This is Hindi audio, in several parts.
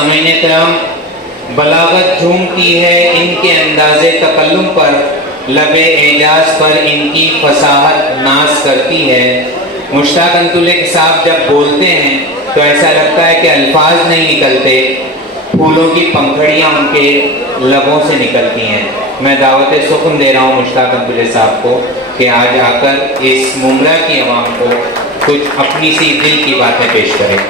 सामीन करम, बलागत झूमती है इनके अंदाज़े तकल्लुम पर, लबे एजाज पर इनकी फसाहत नाज करती है। मुश्ताक अंतुलिक साहब जब बोलते हैं तो ऐसा लगता है कि अल्फाज नहीं निकलते, फूलों की पंखड़ियाँ उनके लबों से निकलती हैं। मैं दावत सुखन दे रहा हूँ मुश्ताक अंतुलिक साहब को कि आज आकर इस मुमरा की आवाम को कुछ अपनी सी दिल की बातें पेश करें।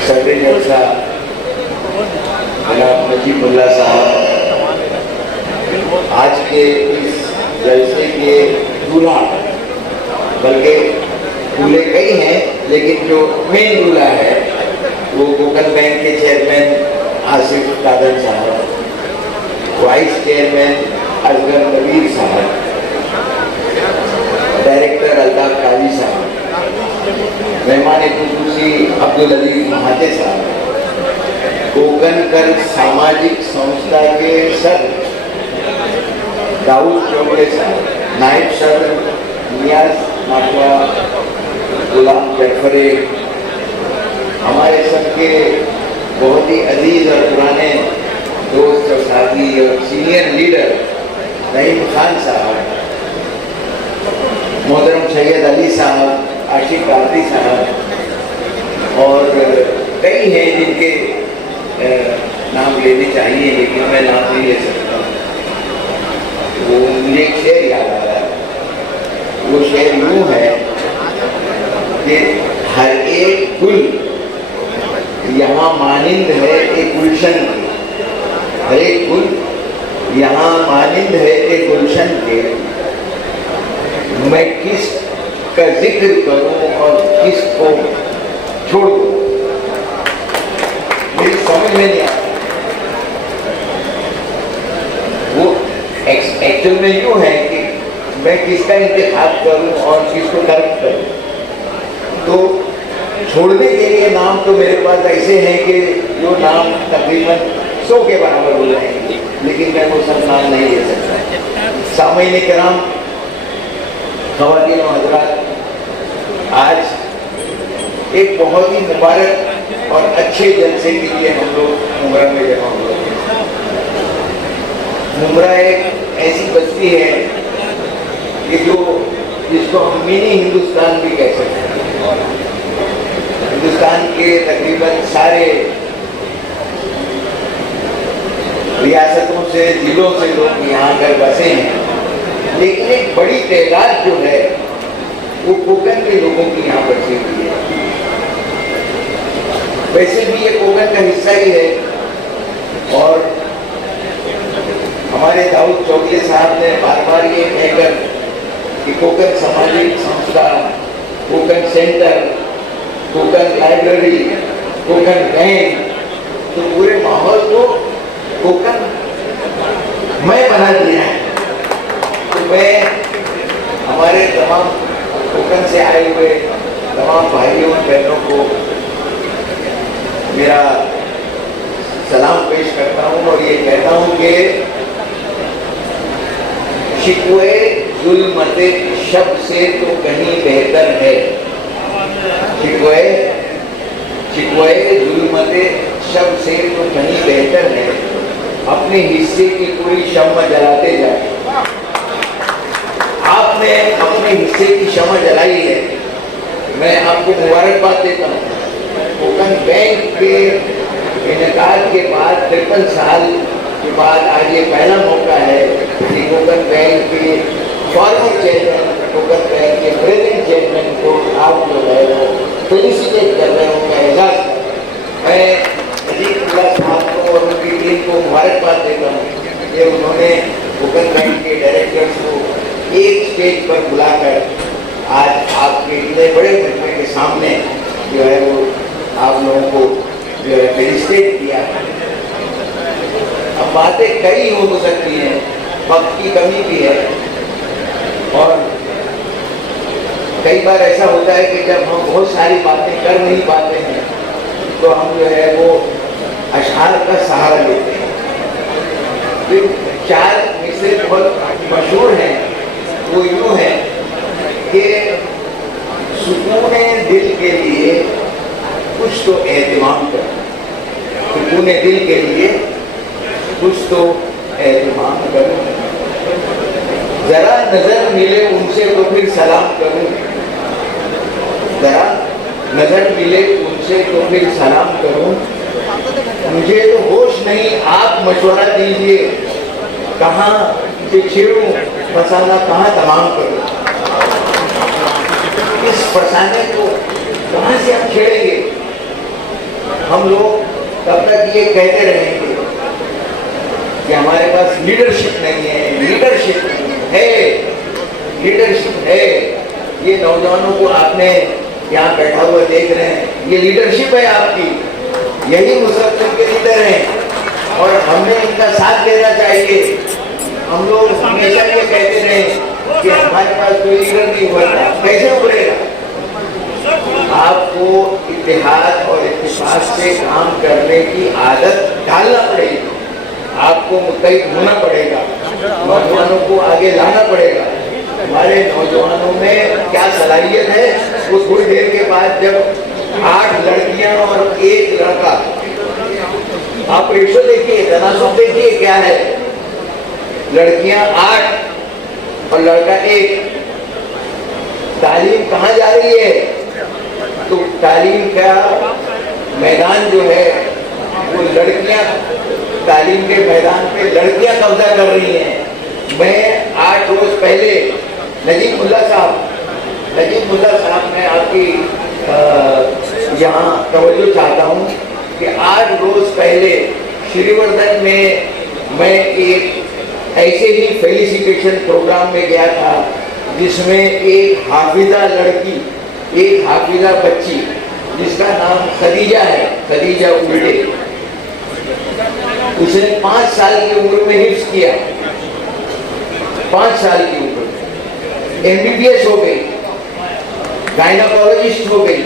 सदर जलसा जनाब नजीबुल्लाह साहब आज के इस जलसे के दूल्हा, बल्कि दूल्हे कई हैं लेकिन जो मेन दूल्हा है वो कोकन बैंक के चेयरमैन आसिफ कादर साहब, वाइस चेयरमैन असगर नबीर साहब, डायरेक्टर अल्ताफ काजी साहब, मेहमान खुसूसी अब्दुल अजीज महाते साहब, कोकन कर सामाजिक संस्था के सर दाऊद चौबे साहब, नायब सदर नियाज नाटवा गुलाम जफरे, हमारे सबके बहुत ही अजीज और पुराने दोस्त और साथी और सीनियर लीडर नईम खान साहब, मोहतरम सैयद अली साहब, आशिक कादरी साहब और कई हैं जिनके नाम लेने चाहिए लेकिन मैं नाम नहीं ले सकता। वो मुझे एक शेर याद आ रहा है, वो शेर यूँ है कि हर एक गुल यहाँ मानिंद है एक गुलशन के, हर एक गुल यहाँ मानिंद है एक गुलशन के, मैं किस का जिक्र करूं और किसको छोड़ दूं, मेरी समझ में नहीं आता। वो एक्चुअल में यूँ है कि मैं किसका इंतखाब करूं और किसको तर्क करूं। तो छोड़ने के लिए नाम तो मेरे पास ऐसे हैं कि जो नाम तकरीबन 100 के बराबर हो जाएंगे, लेकिन मैं वो सब नाम नहीं ले सकता। सामीन किराम, ख़वातीन और हज़रात, आज एक बहुत ही मुबारक और अच्छे जलसे के लिए हम लोग मुमरा में जमा हुए हैं। मुमरा एक ऐसी बस्ती है कि जिसको हम मिनी हिंदुस्तान भी कह सकते हैं। हिंदुस्तान के तकरीबन सारे रियासतों से, जिलों से लोग यहाँ आकर बसे हैं, लेकिन एक बड़ी तादाद जो है वो कोकन के लोगों की यहाँ बसी हुई है। वैसे भी ये कोकन का हिस्सा ही है और हमारे दाऊद चौबे साहब ने बार बार ये कहकर कि कोकन सामाजिक संस्था, Konkan centre, Konkan library, Konkan bank, तो पूरे माहौल को कोकन मैं बना दिया है। तो मैं हमारे तमाम कोकन से आए हुए तमाम भाइयों और बहनों को मेरा सलाम पेश करता हूँ और ये कहता हूँ कि शिकवे जुल्मते शब से तो कहीं बेहतर है, शिकवे जुल्मते शब से तो कहीं बेहतर है, अपने हिस्से की पूरी शम्मा जलाते जाए। आपने अपने हिस्से की शम्मा जलाई है, मैं आपको मुबारकबाद देता हूँ। कोकन बैंक के इनेकाद के बाद 53 साल के बाद आज ये पहला मौका है कि कोकन बैंक के फॉर्मर चेयरमैन, कोकन बैंक के प्रेजेंट चेयरमैन को आप जो है वो फेलिसिटेट कर रहे हो, मैं एजाज मैं नजीबुल्लाह साहब को और उनकी टीम को मुबारकबाद देता हूँ कि उन्होंने कोकन बैंक के डायरेक्टर्स को एक स्टेज पर बुलाकर आज आपके इतने बड़े मजमे के सामने जो है वो आप लोगों को जो है फेलिसिटेट किया। अब बातें कई हो सकती हैं, वक्त की कमी भी है और कई बार ऐसा होता है कि जब हम बहुत सारी बातें कर नहीं पाते हैं तो हम जो है वो अशआर का सहारा लेते हैं। तो 4 मिसरे बहुत मशहूर हैं, वो यूँ है कि सुकून दिल के लिए कुछ तो एहतिमाम करो, सुकून दिल के लिए कुछ तो एहतिमाम करो, जरा नजर मिले उनसे तो फिर सलाम करूं, जरा नजर मिले उनसे तो फिर सलाम करूं, मुझे तो होश नहीं आप मशवरा दीजिए, कहाँ से छेड़ूं फसाना कहाँ तमाम करूं, इस फसाने को कहाँ से हम छेड़ेंगे। हम लोग तब तक ये कहते रहेंगे कि हमारे पास लीडरशिप नहीं है, लीडरशिप है, लीडरशिप है। ये नौजवानों को आपने यहाँ बैठा हुआ देख रहे हैं, ये लीडरशिप है आपकी, यही मुसलमान के लीडर हैं और हमने इनका साथ देना चाहिए। हम लोग हमेशा ये कहते रहे कि हमारे पास कोई लीडर नहीं हुआ, कैसे उभरेगा। आपको इत्तेहाद और इत्तेफाक से काम करने की आदत डालना पड़ेगी, आपको मुत्तहिद होना पड़ेगा, नौजवानों को आगे लाना पड़ेगा। हमारे नौजवानों में क्या सलाहियत है वो थोड़ी देर के बाद जब 8 लड़कियां और 1 लड़का, आप रेशो देखिए, तनासुब देखिए क्या है, लड़कियां 8 और लड़का 1, तालीम कहाँ जा रही है। तो तालीम का मैदान जो है वो लड़कियां, तालीम के मैदान पे लड़कियां कब्जा कर रही हैं। मैं 8 रोज पहले नजीब मुल्ला साहब मैं आपकी यहाँ तवज्जो चाहता हूँ कि 8 रोज पहले श्रीवर्धन में मैं एक ऐसे ही फेलिसिटेशन प्रोग्राम में गया था जिसमें एक हाफिजा लड़की, एक हाफिजा बच्ची जिसका नाम खदीजा है, खदीजा उल्टे, उसने 5 साल की उम्र में हिफ्ज किया, 5 साल की उम्र में MBBS हो गई, गायनाकोलॉजिस्ट हो गई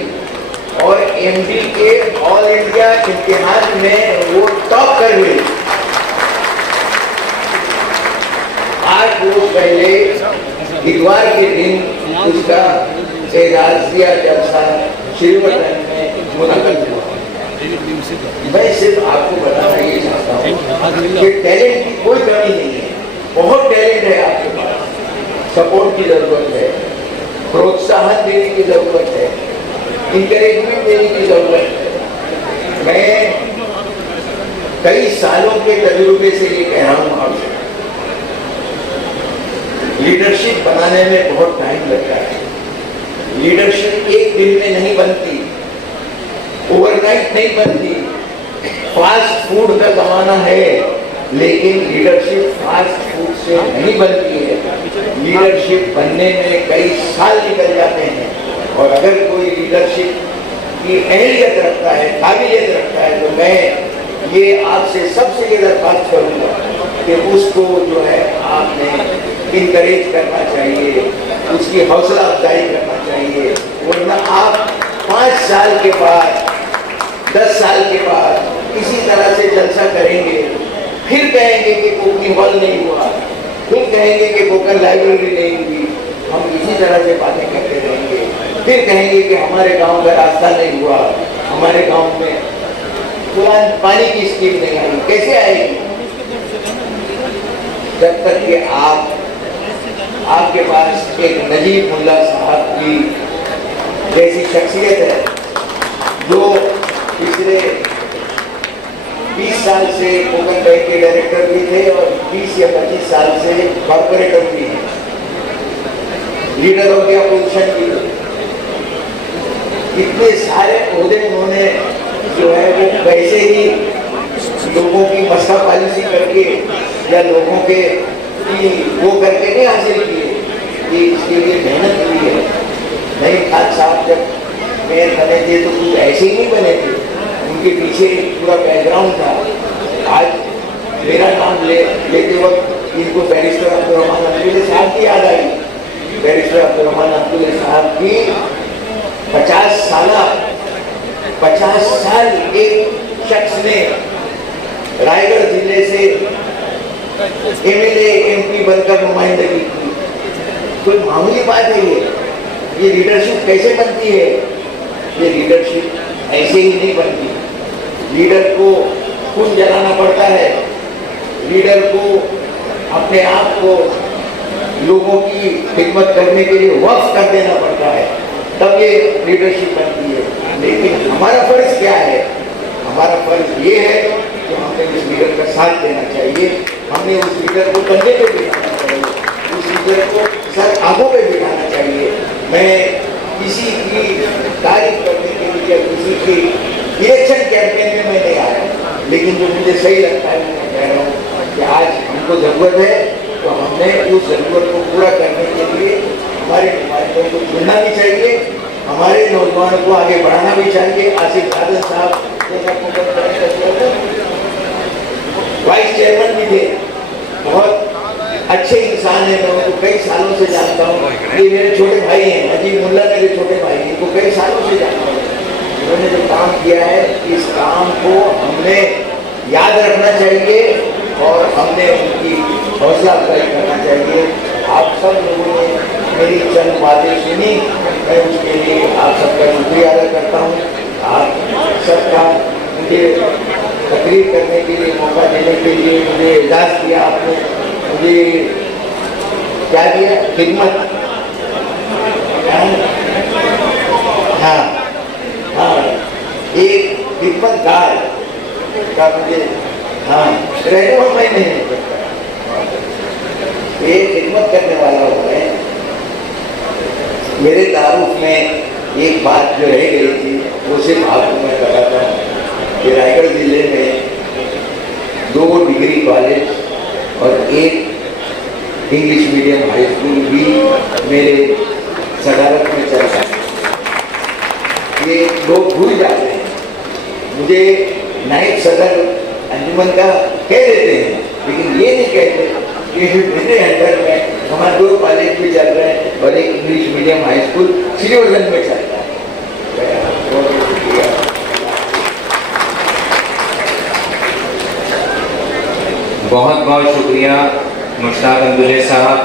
और MD के ऑल इंडिया इम्तिहान में वो टॉप कर गई। 8 रोज पहले इतवार के दिन उसका एजाजिया जलसा श्रीवर्धन में मुनक्किद हुआ। मैं सिर्फ आपको बताना ये चाहता हूँ कि टैलेंट की कोई कमी नहीं है, बहुत टैलेंट है आपके पास, सपोर्ट की जरूरत है, प्रोत्साहन देने की जरूरत है, इंकरेजमेंट देने की जरूरत है। मैं कई सालों के तजुर्बे से ये कह रहा हूँ आपसे, लीडरशिप बनाने में बहुत टाइम लगता है। लीडरशिप एक दिन में नहीं बनती, ओवरनाइट नहीं बनती। फास्ट फूड का जमाना है लेकिन लीडरशिप फास्ट फूड से नहीं बनती है। लीडरशिप बनने में कई साल निकल जाते हैं और अगर कोई लीडरशिप की अहलियत रखता है, काबिलियत रखता है, तो मैं ये आपसे सबसे ये दरख्वास्त करूँगा कि उसको जो है आपने इनकरेज करना चाहिए, उसकी हौसला अफजाई करना चाहिए। वरना आप 5 साल के बाद, 10 साल के बाद इसी तरह से जलसा करेंगे, फिर कहेंगे कि कोकी हॉल नहीं हुआ, फिर कहेंगे कि कोकन लाइब्रेरी नहीं हुई, हम इसी तरह से बातें करते रहेंगे। फिर कहेंगे कि हमारे गांव का रास्ता नहीं हुआ, हमारे गांव में पानी की स्कीम नहीं आई। कैसे आएगी? जब तक कि आपके पास एक नजीब मुल्ला साहब की जैसी शख्सियत है जो पिछले 20 साल से कोकन बैंक के डायरेक्टर भी थे और 20 या 25 साल से कॉर्पोरेटर भी हैं, लीडर ऑफ द अपोजिशन भी, इतने सारे ओहदे उन्होंने जो है वो वैसे ही लोगों की मस्का पॉलिसी करके या लोगों के की वो करके नहीं हासिल किए, कि इसके लिए मेहनत की है। नहीं, खान साहब जब मेयर बने थे तो कुछ ऐसे ही नहीं बने थे, उनके पीछे पूरा बैकग्राउंड था। आज मेरा नाम लेते वक्त इनको बैरिस्टर अब्दुर्रहमान अब्दुल्ला साहब की याद आई। बैरिस्टर अब्दुर्रहमान अब्दुल्ला साहब की 50 साल एक शख्स ने रायगढ़ जिले से MLA MP बनकर नुमाइंदगी की। कोई मामूली बात है ये। ये लीडरशिप कैसे बनती है? ये लीडरशिप ऐसे ही नहीं बनती। लीडर को खून जलाना पड़ता है, लीडर को अपने आप को लोगों की खिदमत करने के लिए वक्फ कर देना पड़ता है, तब ये लीडरशिप बनती है। लेकिन हमारा फर्ज क्या है? हमारा फर्ज ये है कि हमें उस लीडर का साथ देना चाहिए, हमें उस लीडर को कंधे पे बिठाना चाहिए, उस लीडर को सर आंखों पे बिठाना चाहिए। मैं किसी की तारीफ करने के लिए, किसी की इलेक्शन कैंपेन में मैं नहीं आया, लेकिन जो मुझे सही लगता है मैं कह रहा हूँ कि आज हमको जरूरत है, तो हमने उस जरूरत को पूरा करने के लिए हमारे नुमाइंदों को चुनना भी चाहिए, हमारे नौजवानों को आगे बढ़ाना भी चाहिए। आसिफ सादत साहब वाइस चेयरमैन भी थे, बहुत अच्छे इंसान है, मैं उनको कई सालों से जानता हूँ। ये मेरे छोटे भाई हैं, अजीब मुल्ला मेरे छोटे भाई हैं, इनको कई सालों से जानता हूँ। उन्होंने जो काम किया है, इस काम को हमने याद रखना चाहिए और हमने उनकी हौसला अफजाई करना चाहिए। आप सब लोगों ने मेरी चंद बातें सुनी, मैं उसके लिए आप सबका शुक्रिया अदा करता हूँ। आप सबका मुझे तकरीर करने के लिए मौका देने के लिए मुझे एजाज़ दिया आपने, मुझे क्या दिया? खिदमत। हाँ हाँ, एक खिदमतगार का मुझे, हाँ रहने में मैं नहीं करता, ये खिदमत करने वाला हुआ है। मेरे तारुफ में एक बात जो रह गई थी, वो सिर्फ आपको मैं बताता हूँ कि रायगढ़ जिले में 2 डिग्री कॉलेज और 1 इंग्लिश मीडियम हाई स्कूल भी मेरे सदारत में चलता है। ये लोग भूल जाते हैं, मुझे नायब सदर अंजुमन का कह देते हैं, लेकिन ये नहीं कहते कि मेरे अंडर में हमारे 2 कॉलेज भी चल रहे हैं और 1 English medium high school Shrivardhan में चलता है। बहुत बहुत शुक्रिया मुश्ताक अंदुले साहब।